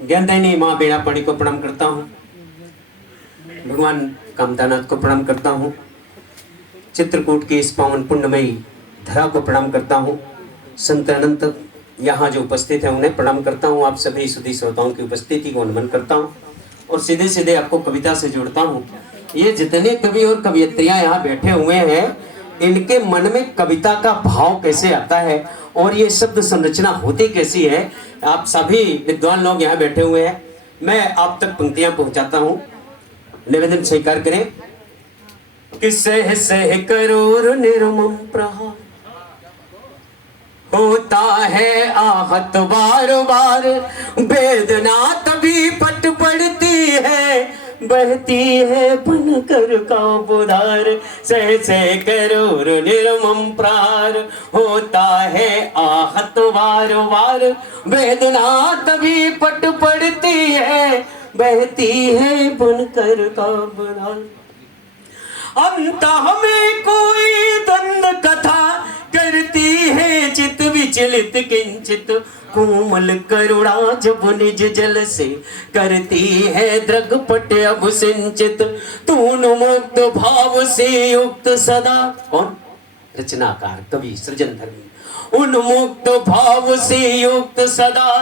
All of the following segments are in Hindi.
ज्ञानदायिनी माँ बीणापाणी को प्रणाम करता हूँ। भगवान कामतानाथ को प्रणाम करता हूँ। चित्रकूट की इस पावन पुण्यमयी धरा को प्रणाम करता हूँ। संत अनंत यहाँ जो उपस्थित है उन्हें प्रणाम करता हूँ। आप सभी सुधी श्रोताओं की उपस्थिति को नमन करता हूँ और सीधे सीधे आपको कविता से जोड़ता हूँ। ये जितने कवि और कवियत्रियाँ यहाँ बैठे हुए हैं, इनके मन में कविता का भाव कैसे आता है और ये शब्द संरचना होती कैसी है, आप सभी विद्वान लोग यहाँ बैठे हुए हैं। मैं आप तक पंक्तियां पहुंचाता हूँ, निवेदन स्वीकार करें। कि सह सह करोड़ निर्मम प्रहार होता है आहत बार बार, वेदना तभी पट पड़ती है, बहती है बनकर का बुधार। सह सह करोड़ निर्मम प्रार होता है आहत बार बार, वेदना तभी पट पड़ती है, बहती है बनकर का बुधार। अंत हमें कोई द्वंद कथा करती है, चित विचलित किंचित कोमल करुणा जब निज जल से करती है दृगपट अब सिंचित। तून मुक्त भाव से युक्त सदा, कौन? रचनाकार कवि सृजनधर्मी। उन्मुक्त भाव से युक्त सदा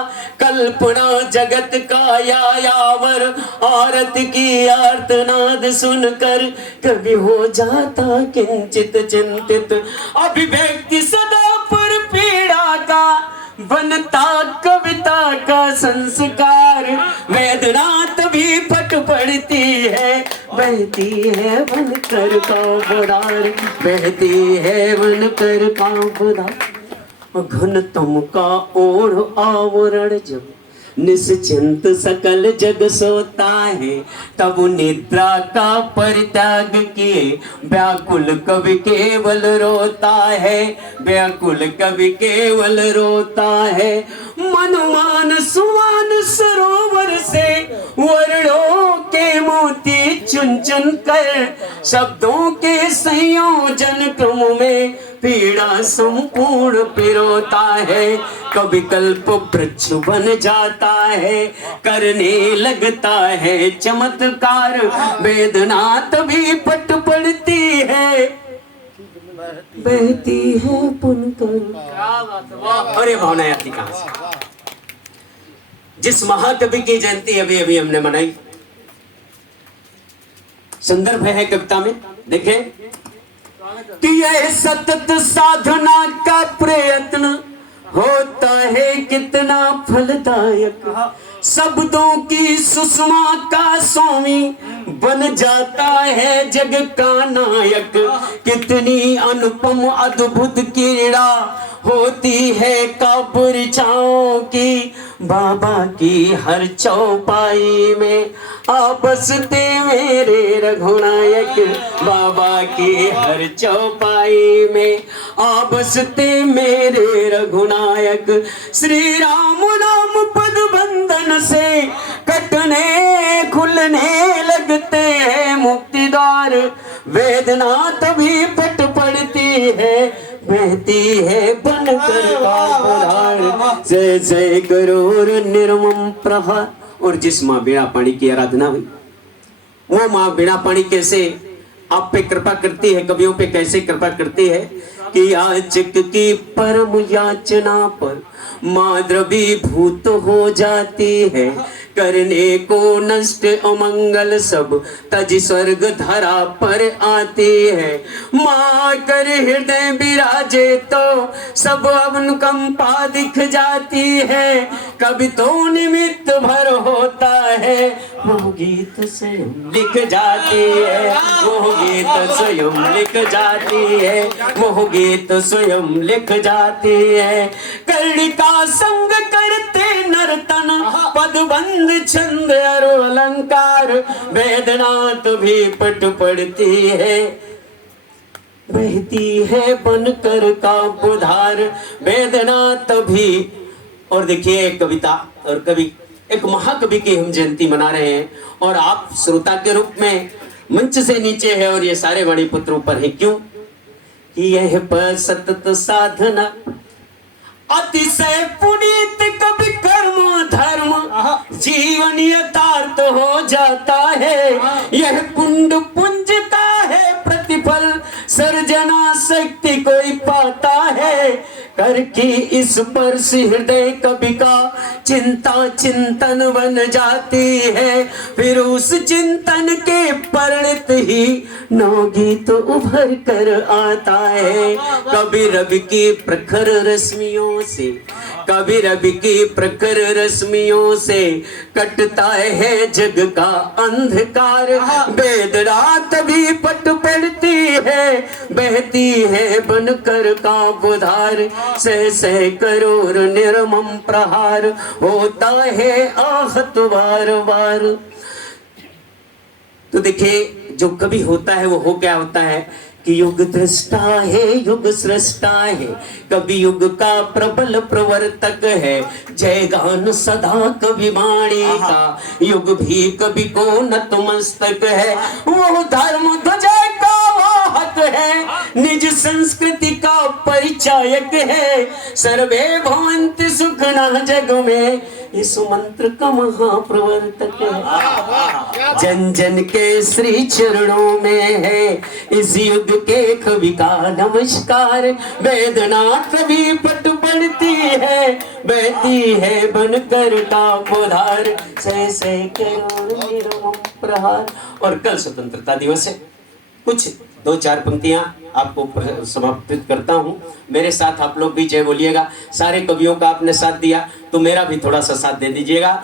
कल्पना जगत का यायावर, आरत की आर्तनाद सुनकर कवि हो जाता किंचित चिंतित। अभिव्यक्ति सदा पर पीड़ा का बनता कविता का संस्कार, वेदना तभी पट पड़ती है, बहती है बनकर का बुधार, बहती है बनकर का बुधार। घन तुम का ओढ़ आवरण जब निश्चिंत सकल जग सोता है, तब निद्रा का परित्याग किए व्याकुल कवि केवल रोता है, व्याकुल कवि केवल रोता है। मनमान सुमान सरोवर से वर्णों के मोती चुन चुन कर, शब्दों के संयोजन क्रम में पीड़ा संपूर्ण पिरोता है। कवि कल्प वृक्ष बन जाता है, करने लगता है चमत्कार, वेदना तभी पट पड़ती है, बहती है पुनकर। और ये भावना आती कहां से? जिस महाकवि की जयंती अभी अभी हमने मनाई, संदर्भ है कविता में, देखें कि यह सतत साधना का प्रयत्न होता है कितना फलदायक, शब्दों की सुषमा का स्वामी बन जाता है जग का नायक। कितनी अनुपम अद्भुत क्रीड़ा होती है काव्य ऋचाओं की, बाबा की हर चौपाई में बसते मेरे रघुनायक, बाबा की हर चौपाई में बसते मेरे रघुनायक। श्री राम नाम पद बंधन से कटने खुलने लगते हैं मुक्ति द्वार, वेदना तभी पट पड़ती है, बहती है बनकर का बुधार। जय जय करोड़ निर्मम प्रहार। और जिस माँ बीणापाणी की आराधना हुई, वो माँ बीणापाणी कैसे आप पे कृपा करती है, कवियों पे कैसे कृपा करती है कि याचक की परम याचना पर माँ द्रवीभूत हो जाती है, करने को नष्ट अमंगल सब तज स्वर्ग धरा पर आती है। माँ कर हृदय विराजे तो सब अनुकंपा दिख जाती है, कभी तो निमित्त भर होता है, वो गीत स्वयं लिख जाती है, वो गीत स्वयं लिख जाती है, वो गीत स्वयं लिख जाती है। कर्णिका संग करते नर्तन पदबंध छंद अरु अलंकार, वेदना तभी पट पड़ती है, बहती है बनकर का बुधार, वेदना तभी। और देखिए कविता और कवि, एक महाकवि की हम जयंती मना रहे हैं और आप श्रोता के रूप में मंच से नीचे है और ये सारे वाणी पुत्र ऊपर है। क्यों? कि यह पर सतत साधना अतिशय पुनीत कभी कर्म धर्म जीवन यथार्थ हो जाता है। यह कुंड पुंज का है प्रतिफल, सर्जना शक्ति कोई पाता है। कर की इस पर हृदय कवि का चिंता चिंतन बन जाती है। फिर उस चिंतन के परिणत ही नवगीत उभर कर आता है। कभी रवि की प्रखर रश्मियों से, कभी रवि की प्रखर रश्मियों से कटता है जग का अंधकार। वेद रात भी पट पड़ती है, बहती है बनकर का बुधार। सह सह करोड़ निर्मम प्रहार, होता है आहत बार बार। तो देखिए जो कभी होता है वो हो क्या होता है कि युग दृष्टा है, युग सृष्टा है, कभी युग का प्रबल प्रवर्तक है। जय गान सदा कवि वाणी का, युग भी कवि को नतमस्तक है। वो धर्म ध्वजा का वाहक है, निज संस्कृति का परिचायक है। सर्वे भवन्ति सुखिनः जग में, इस मंत्र का महाप्रवर्तक है। जन जन के श्री चरणों में है इस युग के कवि का नमस्कार। वेदना कभी पट पड़ती है, बहती है बनकर का बुधार। सह सह करोड़ निर्मम प्रहार। और कल स्वतंत्रता दिवस है, कुछ 2-4 पंक्तियां आपको समर्पित करता हूं। मेरे साथ आप लोग भी जय बोलिएगा। सारे कवियों का आपने साथ दिया तो मेरा भी थोड़ा सा साथ दे दीजिएगा।